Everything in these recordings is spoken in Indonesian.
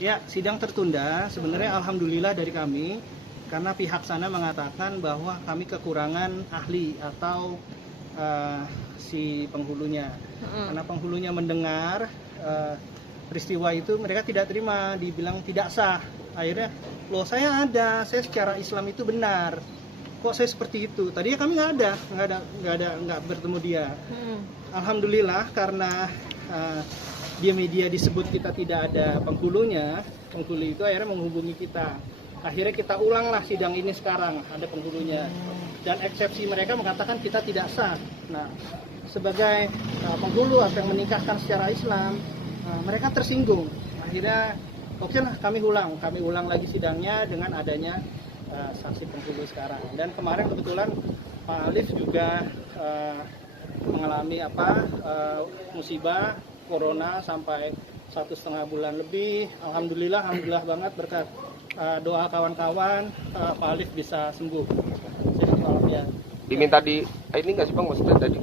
Ya, sidang tertunda. Sebenarnya alhamdulillah dari kami, karena pihak sana mengatakan bahwa kami kekurangan ahli atau si penghulunya. Karena penghulunya mendengar peristiwa itu, mereka tidak terima, dibilang tidak sah. Akhirnya, loh saya ada, saya secara Islam itu benar. Kok saya seperti itu? Tadinya kami nggak bertemu dia. Alhamdulillah karena di media disebut kita tidak ada penghulunya, penghulu itu akhirnya menghubungi kita. Akhirnya kita ulanglah sidang ini sekarang, ada penghulunya. Dan eksepsi mereka mengatakan kita tidak sah. Nah, sebagai penghulu atau yang menikahkan secara Islam, mereka tersinggung. Akhirnya, oke lah kami ulang lagi sidangnya dengan adanya saksi penghulu sekarang. Dan kemarin kebetulan Pak Alif juga mengalami musibah corona sampai 1,5 bulan lebih. Alhamdulillah banget berkat doa kawan-kawan Pak Alif bisa sembuh. Ya. Diminta ini nggak sih Bang, maksudnya tadi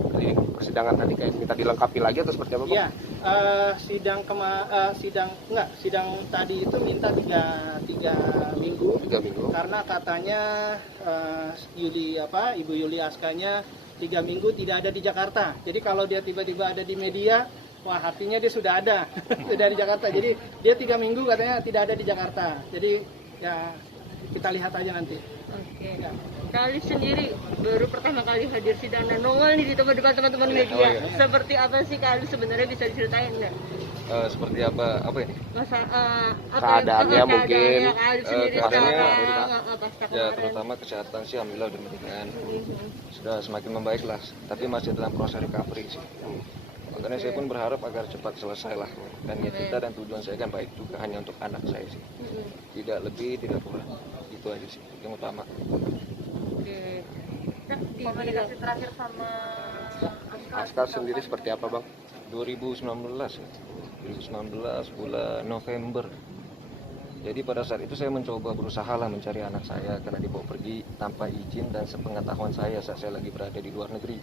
persidangan tadi kayak minta dilengkapi lagi atau seperti apa Bang? Iya, sidang tadi itu minta 3 minggu. 3 minggu. Karena katanya Ibu Yuli Askanya 3 minggu tidak ada di Jakarta. Jadi kalau dia tiba-tiba ada di media, wah artinya dia sudah ada, sudah di Jakarta. Jadi dia 3 minggu katanya tidak ada di Jakarta. Jadi ya kita lihat aja nanti. Oke. Ya. Kali sendiri baru pertama kali hadir sidang dan nongol nih di depan teman-teman media. Seperti apa sih kali sebenarnya, bisa diceritain nggak? Seperti apa ini? Keadaannya mungkin. Ya, terutama kesehatan sih alhamdulillah udah mendingan. Sudah semakin membaik lah, tapi masih dalam proses recovery sih. Makanya saya pun berharap agar cepat selesai lah. Dan kita dan tujuan saya kan baik juga, hanya untuk anak saya sih. Tidak lebih, tidak kurang. Itu aja sih yang utama. Oke. Komunikasi terakhir sama Askar sendiri seperti apa Bang? 2019 ya. 2019 bulan November. Jadi pada saat itu saya mencoba berusaha lah mencari anak saya karena dibawa pergi tanpa izin dan sepengetahuan saya saat saya lagi berada di luar negeri.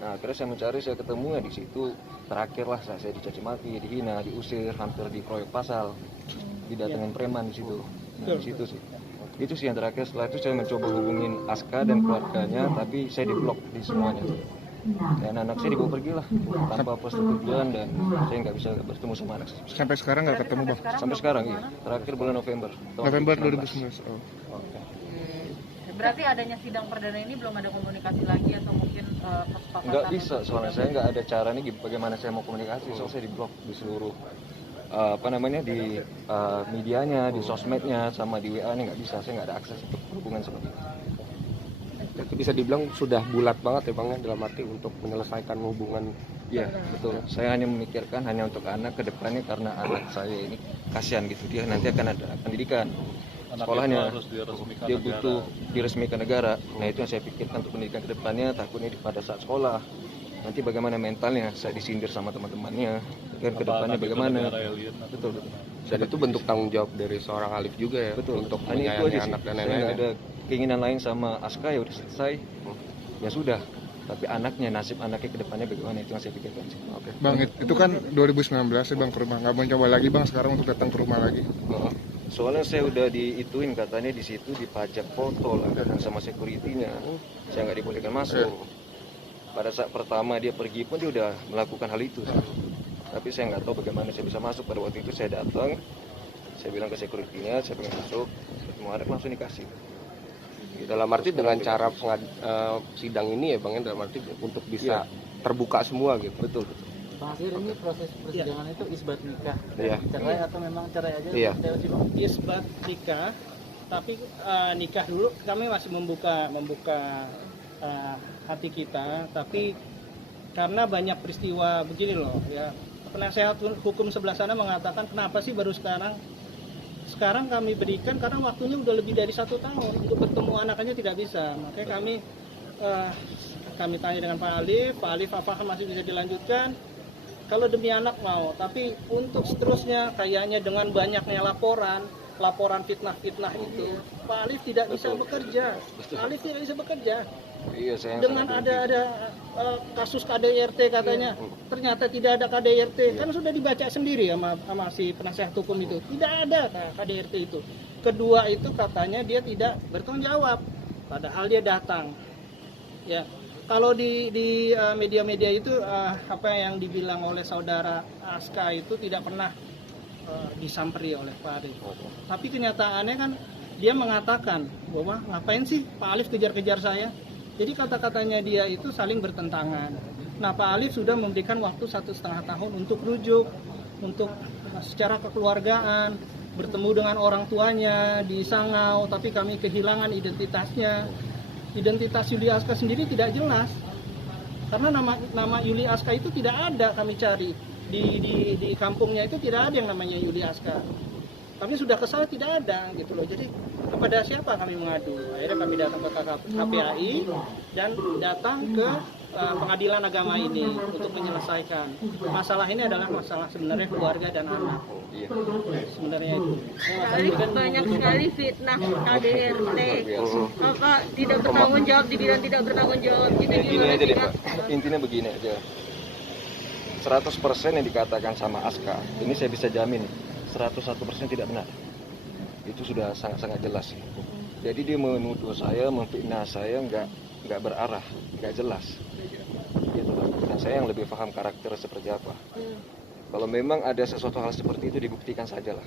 Nah, akhirnya saya mencari, saya ketemu di situ. Terakhirlah saya dicaci maki, dihina, diusir, hampir dikeroyok pasal, didatengin preman di situ. Nah, di situ sih. Itu sih yang terakhir. Setelah itu saya mencoba hubungin Aska dan keluarganya, tapi saya diblok di semuanya. Dan anak saya dibawa pergi lah tanpa persetujuan dan saya nggak bisa bertemu sama anak saya. Sampai sekarang nggak ketemu Bang? Sampai sekarang iya. Terakhir bulan November. November 2019. Oh. Berarti adanya sidang perdana ini belum ada komunikasi lagi atau mungkin kesepakatan? Nggak bisa, soalnya saya nggak ada cara nih bagaimana saya mau komunikasi. Soalnya saya diblok di seluruh di medianya, di sosmednya, sama di WA-nya nggak bisa. Saya nggak ada akses untuk hubungan seperti itu. Itu bisa dibilang sudah bulat banget ya Bang ya, dalam arti untuk menyelesaikan hubungan. Iya betul, saya hanya memikirkan hanya untuk anak ke depannya karena anak saya ini kasihan gitu, dia nanti akan ada pendidikan sekolahnya, dia butuh diresmikan negara. Nah itu yang saya pikirkan untuk pendidikan ke depannya, takutnya pada saat sekolah nanti bagaimana mentalnya, saya disindir sama teman-temannya, dan ke depannya bagaimana. Betul. Dan itu bentuk tanggung jawab dari seorang Alif juga ya. Betul. Untuk hanya itu aja sih, anak dan saya lain-lain. nggak ada keinginan lain sama Aska, ya udah selesai, ya sudah. Tapi anaknya, nasib anaknya ke depannya bagaimana, itu yang saya pikirkan sih. Oke. Bang, itu kan 2019 ya Bang ke rumah. Nggak mau coba lagi Bang sekarang untuk datang ke rumah lagi? Soalnya saya udah diituin katanya di situ dipajak foto lah sama security-nya. Saya nggak dibolehkan masuk. Pada saat pertama dia pergi pun dia udah melakukan hal itu. Tapi saya nggak tahu bagaimana saya bisa masuk. Pada waktu itu saya datang, saya bilang ke security-nya, saya pengen masuk, ketemu anak langsung dikasih. Dalam arti dengan cara sidang ini ya Bang, dalam arti untuk bisa terbuka semua gitu. Betul. Bang Asir, ini proses persidangan itu isbat nikah. Iya. Cerai atau memang cerai aja? Iya. Isbat nikah, tapi nikah dulu kami masih membuka hati kita, tapi karena banyak peristiwa begini loh ya. Penasehat hukum sebelah sana mengatakan kenapa sih baru sekarang kami berikan, karena waktunya udah lebih dari 1 tahun untuk bertemu anaknya tidak bisa. Makanya kami tanya dengan Pak Alif apakah masih bisa dilanjutkan? Kalau demi anak mau, tapi untuk seterusnya kayaknya dengan banyaknya laporan, laporan fitnah-fitnah itu, Pak Alif tidak bisa bekerja. Pak Alif tidak bisa bekerja. Iya, saya Dengan ada kasus KDRT katanya, ternyata tidak ada KDRT. Kan sudah dibaca sendiri sama si penasihat hukum itu. Tidak ada KDRT itu. Kedua itu katanya dia tidak bertanggung jawab, padahal dia datang. Ya, kalau di media-media itu apa yang dibilang oleh saudara Aska itu tidak pernah disamperi oleh Pak Alif. Tapi kenyataannya kan dia mengatakan bahwa ngapain sih Pak Alif kejar-kejar saya. Jadi kata-katanya dia itu saling bertentangan. Nah, Pak Alif sudah memberikan waktu 1,5 tahun untuk rujuk, untuk secara kekeluargaan, bertemu dengan orang tuanya di Sangau, tapi kami kehilangan identitasnya. Identitas Yuli Aska sendiri tidak jelas, karena nama Yuli Aska itu tidak ada, kami cari di kampungnya itu tidak ada yang namanya Yuli Aska. Kami sudah kesal tidak ada gitu loh. Jadi kepada siapa kami mengadu? Akhirnya kami datang ke KPAI dan datang ke pengadilan agama ini untuk menyelesaikan masalah ini. Adalah masalah sebenarnya keluarga dan anak. Sebenarnya itu. Alif banyak sekali fitnah KDRT. Apa tidak bertanggung jawab, dibilang tidak bertanggung jawab. Itu Gini gimana aja sih, deh Kak? Pak, intinya begini aja. 100% yang dikatakan sama Aska, ini saya bisa jamin 101% tidak benar. Itu sudah sangat-sangat jelas. Jadi dia menuduh saya, memfitnah saya nggak berarah, nggak jelas. Gitu. Dan saya yang lebih paham karakter seperti apa. Kalau memang ada sesuatu hal seperti itu dibuktikan sajalah.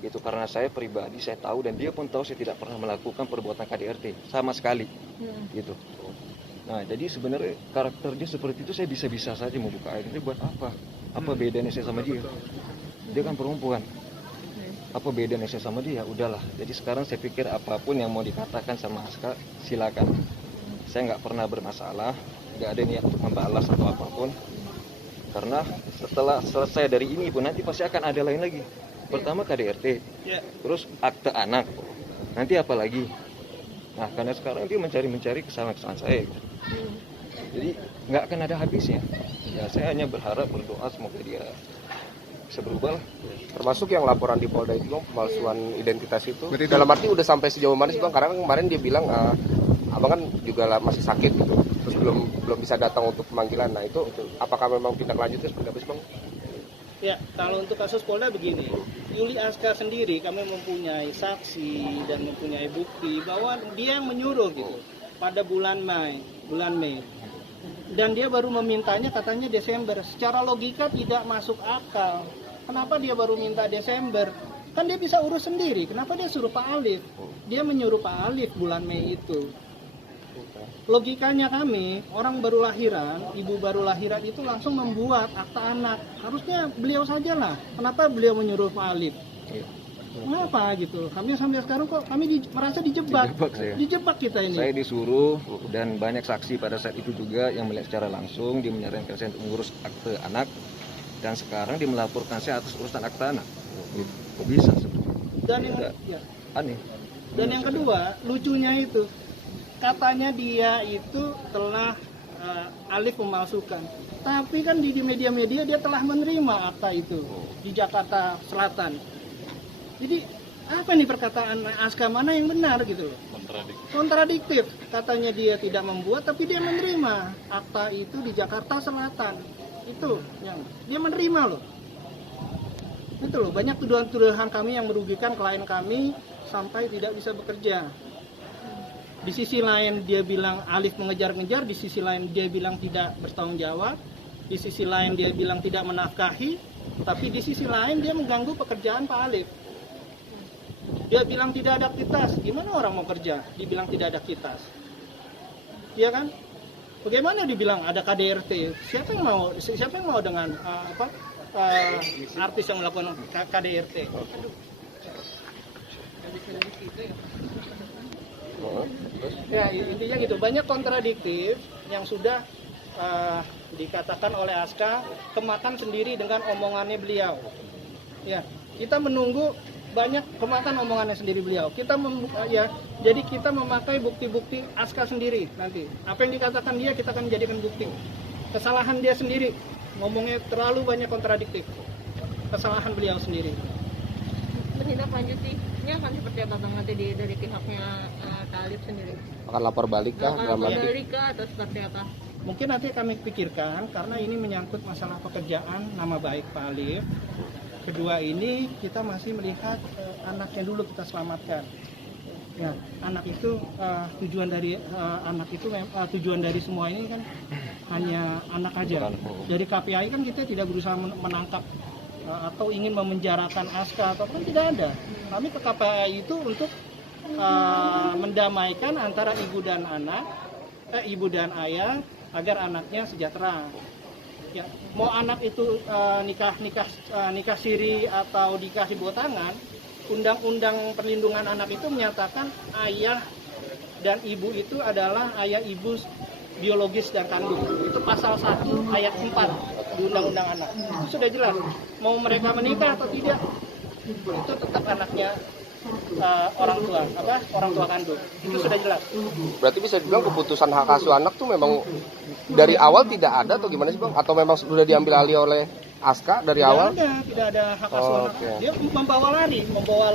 Itu karena saya pribadi saya tahu dan dia pun tahu saya tidak pernah melakukan perbuatan KDRT sama sekali. Gitu. Nah, jadi sebenarnya karakter dia seperti itu saya bisa-bisa saja membuka air ini buat apa? Apa bedanya saya sama dia? Dia kan perempuan. Apa bedanya saya sama dia? Udahlah. Jadi sekarang saya pikir apapun yang mau dikatakan sama Aska, silakan. Saya nggak pernah bermasalah, nggak ada niat untuk membalas atau apapun. Karena setelah selesai dari ini pun nanti pasti akan ada lain lagi. Pertama KDRT, terus akte anak, nanti apa lagi? Nah, karena sekarang dia mencari kesalahan saya. Jadi nggak akan ada habisnya. Ya, saya hanya berharap, berdoa semoga dia bisa berubah lah. Termasuk yang laporan di Polda itu Bang, pemalsuan identitas itu. Berarti dalam arti udah sampai sejauh mana sih Bang? Karena kemarin dia bilang abang kan juga masih sakit gitu, terus belum bisa datang untuk pemanggilan. Nah itu apakah memang tindak lanjutnya seperti apa sih Bang? Ya, kalau untuk kasus Polda begini, Yuli Aska sendiri kami mempunyai saksi dan mempunyai bukti bahwa dia yang menyuruh gitu pada bulan Mei. Dan dia baru memintanya katanya Desember. Secara logika tidak masuk akal. Kenapa dia baru minta Desember? Kan dia bisa urus sendiri. Kenapa dia suruh Pak Alif? Dia menyuruh Pak Alif bulan Mei itu. Logikanya kami, orang baru lahiran, ibu baru lahiran itu langsung membuat akta anak. Harusnya beliau sajalah. Kenapa beliau menyuruh Pak Alif? Kenapa gitu? Kami sampai sekarang kok kami merasa dijebak. Dijebak kita ini. Saya disuruh dan banyak saksi pada saat itu juga yang melihat secara langsung. Dia menyarankan saya untuk mengurus akte anak. Dan sekarang dia melaporkan saya atas urusan akte anak. Kok bisa seperti itu? Dan yang, aneh. Dan yang kedua, lucunya itu katanya dia itu telah Alif memalsukan. Tapi kan di media-media dia telah menerima akta itu di Jakarta Selatan. Jadi apa nih perkataan Aska, mana yang benar gitu loh? Kontradiktif. Katanya dia tidak membuat tapi dia menerima akta itu di Jakarta Selatan. Itu yang dia menerima loh. Itu loh, banyak tuduhan-tuduhan kami yang merugikan klien kami sampai tidak bisa bekerja. Di sisi lain dia bilang Alif mengejar-ngejar, di sisi lain dia bilang tidak bertanggung jawab, di sisi lain dia bilang tidak menafkahi, tapi di sisi lain dia mengganggu pekerjaan Pak Alif. Dia bilang tidak ada aktivitas, gimana orang mau kerja? Dibilang tidak ada aktivitas, iya kan? Bagaimana dibilang ada KDRT? Siapa yang mau dengan artis yang melakukan KDRT? Ya intinya gitu, banyak kontradiktif yang sudah dikatakan oleh Aska, kemakan sendiri dengan omongannya beliau. Ya, kita menunggu banyak kemakan omongannya sendiri beliau. Jadi kita memakai bukti-bukti Aska sendiri nanti. Apa yang dikatakan dia kita akan jadikan bukti. Kesalahan dia sendiri, ngomongnya terlalu banyak kontradiktif. Kesalahan beliau sendiri. Menindaklanjuti selanjutnya akan seperti apa Bang nanti dari pihaknya Kak Alif sendiri? Akan lapor balik kah? Akan Dalam arti balik kah atau seperti apa? Mungkin nanti kami pikirkan karena ini menyangkut masalah pekerjaan, nama baik Pak Alif. Kedua ini kita masih melihat anaknya dulu kita selamatkan. Ya, anak itu tujuan dari tujuan dari semua ini kan hanya anak aja. Dari KPI kan kita tidak berusaha menangkap atau ingin memenjarakan Aska atau kan tidak ada. Kami ke KPI itu untuk mendamaikan antara ibu dan anak, ibu dan ayah agar anaknya sejahtera. Ya, mau anak itu nikah siri atau dikasih buat tangan, Undang-Undang Perlindungan Anak itu menyatakan ayah dan ibu itu adalah ayah ibu biologis dan kandung. Itu pasal 1 ayat 4 di Undang-Undang Anak. Itu sudah jelas. Mau mereka menikah atau tidak, itu tetap anaknya orang tua kandung. Itu sudah jelas. Berarti bisa dibilang keputusan hak asuh anak tuh memang dari awal tidak ada atau gimana sih Bang? Atau memang sudah diambil alih oleh Aska dari awal? Tidak ada hak asuh anak. Oke. Dia membawa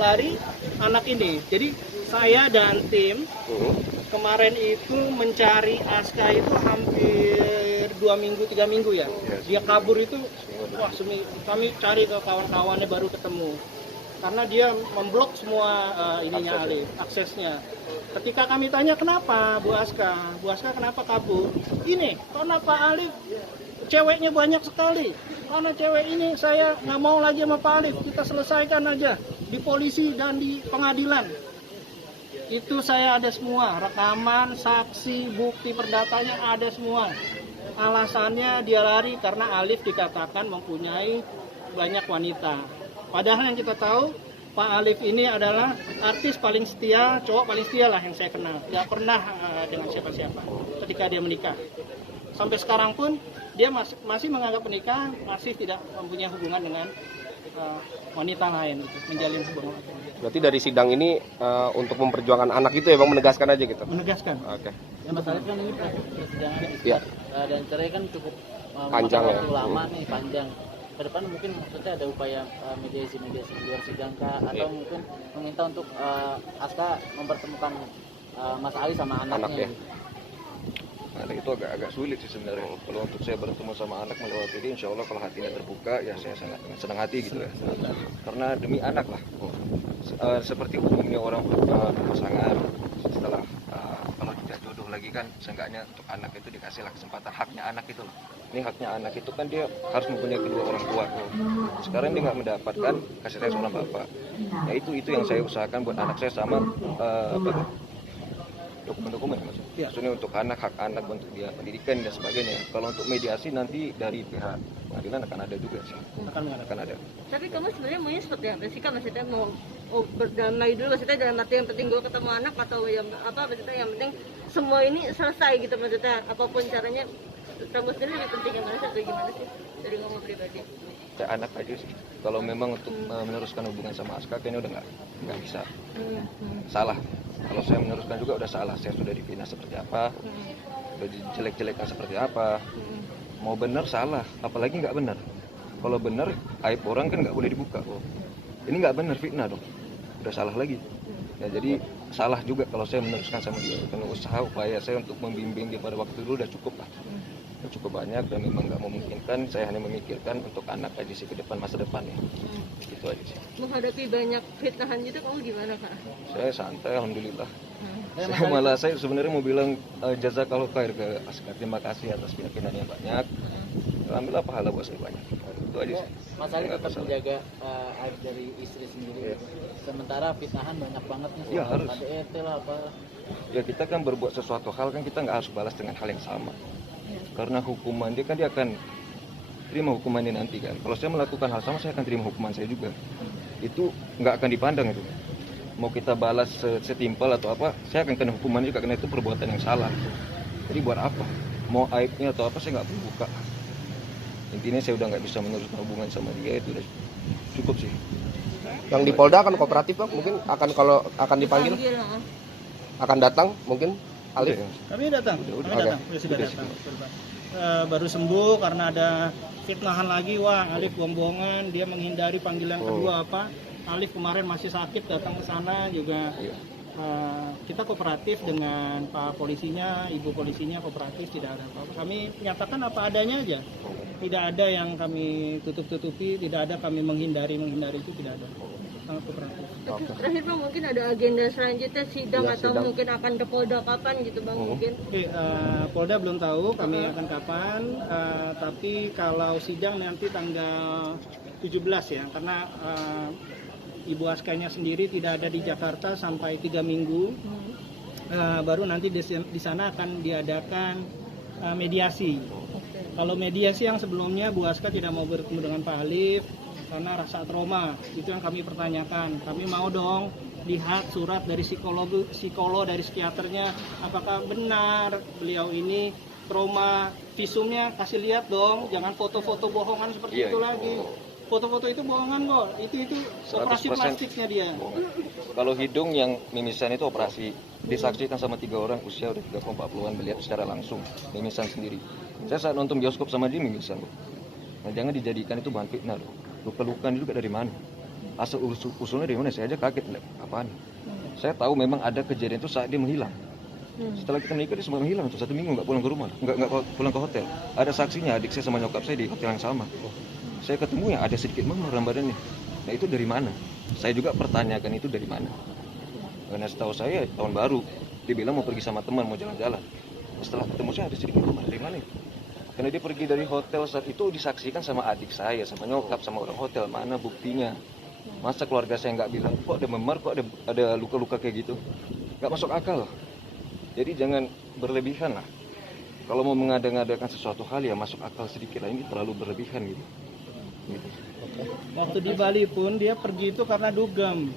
lari anak ini. Jadi saya dan tim kemarin itu mencari Aska itu hampir 2 minggu 3 minggu ya. Dia kabur itu, kami cari ke kawan-kawannya baru ketemu. Karena dia memblok semua ininya Alif, aksesnya. Ketika kami tanya kenapa Bu Aska kenapa kabur? Ini karena Pak Alif ceweknya banyak sekali. Karena cewek ini saya nggak mau lagi sama Pak Alif, kita selesaikan aja di polisi dan di pengadilan. Itu saya ada semua, rekaman, saksi, bukti perdatanya ada semua. Alasannya dia lari karena Alif dikatakan mempunyai banyak wanita. Padahal yang kita tahu Pak Alif ini adalah artis paling setia, cowok paling setia lah yang saya kenal. Tidak pernah dengan siapa-siapa ketika dia menikah. Sampai sekarang pun dia masih menganggap pernikahan, masih tidak mempunyai hubungan dengan wanita lain, menjalin hubungan. Berarti dari sidang ini untuk memperjuangkan anak itu ya Bang, menegaskan aja gitu? Menegaskan. Oke. Ya Mas Alif kan ini persidangan Iya. dan cerai kan cukup Panjang ya. waktu lama nih, panjang. Ke depan mungkin maksudnya ada upaya mediasi di luar sidang kah, atau mungkin meminta untuk Aska mempertemukan Mas Ali sama anaknya. Anaknya. Nah, itu agak sulit sih sebenarnya. Kalau untuk saya bertemu sama anak melewati ini, insya Allah kalau hatinya terbuka, ya saya sangat dengan senang hati gitu ya. Karena demi anak lah. Seperti umumnya orang pasangan setelah kalau tidak jodoh lagi kan, seenggaknya untuk anak itu dikasihlah kesempatan, haknya anak itu loh. Ini haknya anak itu kan dia harus mempunyai kedua orang tua. Sekarang dia nggak mendapatkan kasih sayang seorang bapak. Ya itu yang saya usahakan buat anak saya sama dokumen-dokumen maksudnya. Maksudnya untuk anak, hak anak untuk dia pendidikan dan sebagainya. Kalau untuk mediasi nanti dari pihak pengadilan akan ada juga sih. Akan ada. Tapi kamu sebenarnya maunya seperti apa sih Kak? Maksudnya mau berdamai dulu, maksudnya dalam arti yang penting gue ketemu anak, atau yang apa, maksudnya yang penting semua ini selesai gitu, maksudnya apapun caranya. Kamu sendiri lebih penting yang mana sih, atau gimana sih dari kamu pribadi? Ya anak aja sih. Kalau memang untuk meneruskan hubungan sama Aska kayaknya udah nggak bisa. Salah. Kalau saya meneruskan juga udah salah. Saya sudah dibina seperti apa, udah dijelek-jelekan seperti apa. Mau benar salah, apalagi nggak benar. Kalau benar aib orang kan nggak boleh dibuka. Ini nggak benar, fitnah dong. Udah salah lagi. Ya jadi salah juga kalau saya meneruskan sama dia. Karena usaha upaya saya untuk membimbing dia pada waktu dulu udah cukup lah. Cukup banyak dan memang nggak memungkinkan. Saya hanya memikirkan untuk anak aja sih, ke depan, masa depannya. Itu aja sih. Menghadapi banyak fitnahan gitu kamu gimana Kak? Saya santai alhamdulillah. Saya sebenarnya mau bilang jazakallahu khair ke Aska. Terima kasih atas keyakinan yang banyak. Alhamdulillah pahala buat saya banyak. Itu aja sih. Mas Ali tetap menjaga aib dari istri sendiri. Sementara fitnahan banyak banget nih, Ya, harus. KDRT lah apa. Ya kita kan berbuat sesuatu hal kan kita nggak harus balas dengan hal yang sama. Karena hukuman dia kan dia akan terima hukumannya nanti kan. Kalau saya melakukan hal sama, saya akan terima hukuman saya juga. Itu nggak akan dipandang itu. Mau kita balas setimpal atau apa, saya akan kena hukuman juga karena itu perbuatan yang salah. Jadi buat apa? Mau aibnya atau apa saya nggak perlu buka. Intinya saya udah nggak bisa meneruskan hubungan sama dia, itu udah cukup sih. Yang di Polda akan kooperatif Bang? Mungkin kalau akan dipanggil, akan datang mungkin Alif? Kami datang, sudah datang. Baru sembuh karena ada fitnahan lagi, wah Alif bohong-bohongan, dia menghindari panggilan kedua apa. Alif kemarin masih sakit datang ke sana juga. Iya. Kita kooperatif dengan Pak polisinya, Ibu polisinya kooperatif, tidak ada apa-apa. Kami nyatakan apa adanya aja. Tidak ada yang kami tutup-tutupi, tidak ada kami menghindari itu, tidak ada. Sangat kooperatif. Terakhir Bang, mungkin ada agenda selanjutnya sidang Ya, atau sidang. mungkin akan ke Polda kapan gitu Bang mungkin? Oke, Polda belum tahu kami akan kapan, tapi kalau sidang nanti tanggal 17 ya, karena Ibu Askanya sendiri tidak ada di Jakarta sampai 3 minggu. Baru nanti di sana akan diadakan mediasi. Kalau mediasi yang sebelumnya Bu Aska tidak mau bertemu dengan Pak Alif karena rasa trauma, itu yang kami pertanyakan. Kami mau dong lihat surat dari psikolog dari psikiaternya, apakah benar beliau ini trauma. Visumnya kasih lihat dong, jangan foto-foto bohongan seperti itu lagi. Foto-foto itu bohongan kok, itu operasi 100%. plastiknya dia. Kalau hidung yang mimisan itu operasi, disaksikan sama 3 orang usia udah 30-40-an, melihat secara langsung mimisan sendiri. Saya saat nonton bioskop sama dia mimisan loh. Nah, jangan dijadikan itu bahan fitnah loh. Luka-luka juga dari mana? Asal usulnya dari mana? Saya aja kaget, apaan? Saya tahu memang ada kejadian itu saat dia menghilang. Setelah kita menikah dia sempat menghilang tuh 1 minggu, nggak pulang ke rumah, nggak pulang ke hotel. Ada saksinya, adik saya sama nyokap saya di hotel yang sama. Saya ketemu ya ada sedikit memar dalam badannya. Nah itu dari mana? Saya juga pertanyakan itu dari mana. Karena setahu saya tahun baru dia bilang mau pergi sama teman mau jalan-jalan. Setelah ketemu saya ada sedikit memar dari mana? Karena dia pergi dari hotel saat itu disaksikan sama adik saya, sama nyokap, sama orang hotel. Mana buktinya? Masa keluarga saya nggak bilang kok ada memar, kok ada luka-luka kayak gitu? Nggak masuk akal. Jadi jangan berlebihan lah. Kalau mau mengada-ngadakan sesuatu hal ya masuk akal sedikit lah. Ini terlalu berlebihan gitu. Waktu di Bali pun dia pergi itu karena dugem.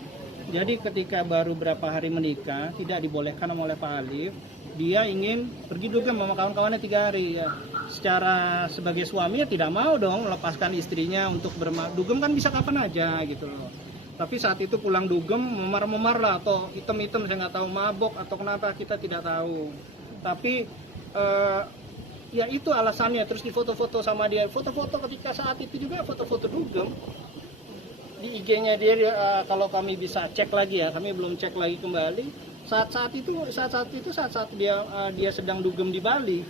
Jadi ketika baru berapa hari menikah, tidak dibolehkan oleh Pak Alif, dia ingin pergi dugem sama kawan-kawannya 3 hari ya. Secara sebagai suami ya tidak mau dong melepaskan istrinya untuk dugem, kan bisa kapan aja gitu loh. Tapi saat itu pulang dugem memar-memar lah, atau hitam-hitam, saya nggak tahu mabok atau kenapa, kita tidak tahu. Tapi ya itu alasannya, terus difoto-foto sama dia. Foto-foto ketika saat itu juga foto-foto dugem di IG-nya dia, kalau kami bisa cek lagi ya, kami belum cek lagi kembali. Saat itu dia sedang dugem di Bali.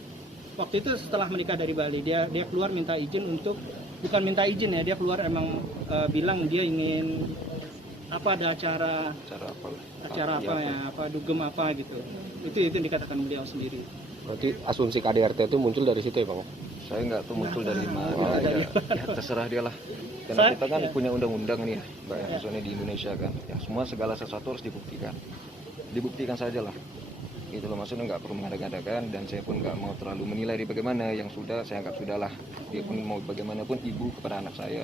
Waktu itu setelah menikah dari Bali, dia keluar minta izin untuk, bukan minta izin ya, dia keluar emang bilang dia ingin ada acara apa ya, dugem apa gitu. Itu yang dikatakan beliau sendiri. Berarti asumsi KDRT itu muncul dari situ ya Bang? Saya nggak tahu muncul dari mana. Ya, terserah dia lah. Karena kita kan punya undang-undang nih, Mbak, ya, khususnya di Indonesia kan. Ya semua segala sesuatu harus dibuktikan. Dibuktikan saja lah. Gitu loh, maksudnya nggak perlu mengada-ngadakan, dan saya pun nggak mau terlalu menilai dia bagaimana. Yang sudah saya anggap sudah lah. Dia pun mau bagaimanapun ibu kepada anak saya.